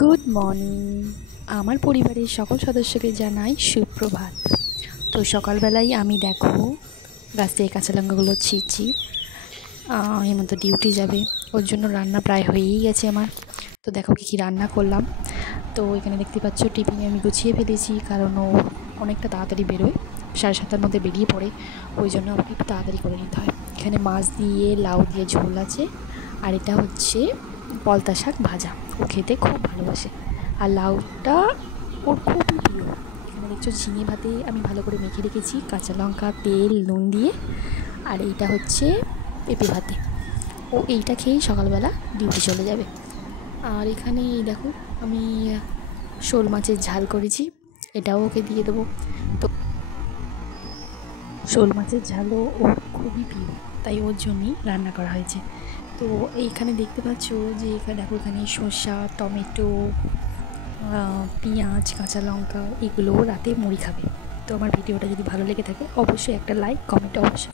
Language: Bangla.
Good morning. আমার পরিবারের সকল সদস্যকে জানাই সুপ্রভাত। তো সকালবেলায় আমি দেখো গাছ থেকে কাঁচা লঙ্কাগুলো ছিঁড়ছি। হেমন্ত ডিউটি যাবে, ওর জন্য রান্না প্রায় হয়েই গেছে আমার। তো দেখো কী কী রান্না করলাম। তো এখানে দেখতে পাচ্ছ টিফিনে আমি গুছিয়ে ফেলেছি, কারণ ও অনেকটা তাড়াতাড়ি বেরোয়, 7:30টার মধ্যে বেরিয়ে পড়ে, ওই জন্য আমাকে একটু তাড়াতাড়ি করে নিতে হয়। এখানে মাছ দিয়ে লাউ দিয়ে ঝোল আছে, আর এটা হচ্ছে পলতা শাক ভাজা। ও খেতে খুব ভালোবাসে, আর লাউটা ওর খুবই প্রিয়। এখানে দেখছো ঝিঙে ভাতে আমি ভালো করে মেখে রেখেছি কাঁচা লঙ্কা তেল নুন দিয়ে, আর এইটা হচ্ছে পেঁপে ভাতে। ও এইটা খেয়েই সকালবেলা ডিউটি চলে যাবে। আর এখানে এই দেখো আমি শোল মাছের ঝাল করেছি, এটাও ওকে দিয়ে দেবো। তো শোল মাছের ঝালও ওর খুবই প্রিয়, তাই ওর জন্যই রান্না করা হয়েছে। তো এইখানে দেখতে পাচ্ছ যে এখানে দেখো, এখানে শসা টমেটো পেঁয়াজ কাঁচা লঙ্কা এগুলো রাতে মুড়ি খাবে। তো আমার ভিডিওটা যদি ভালো লেগে থাকে অবশ্যই একটা লাইক কমেন্ট অবশ্যই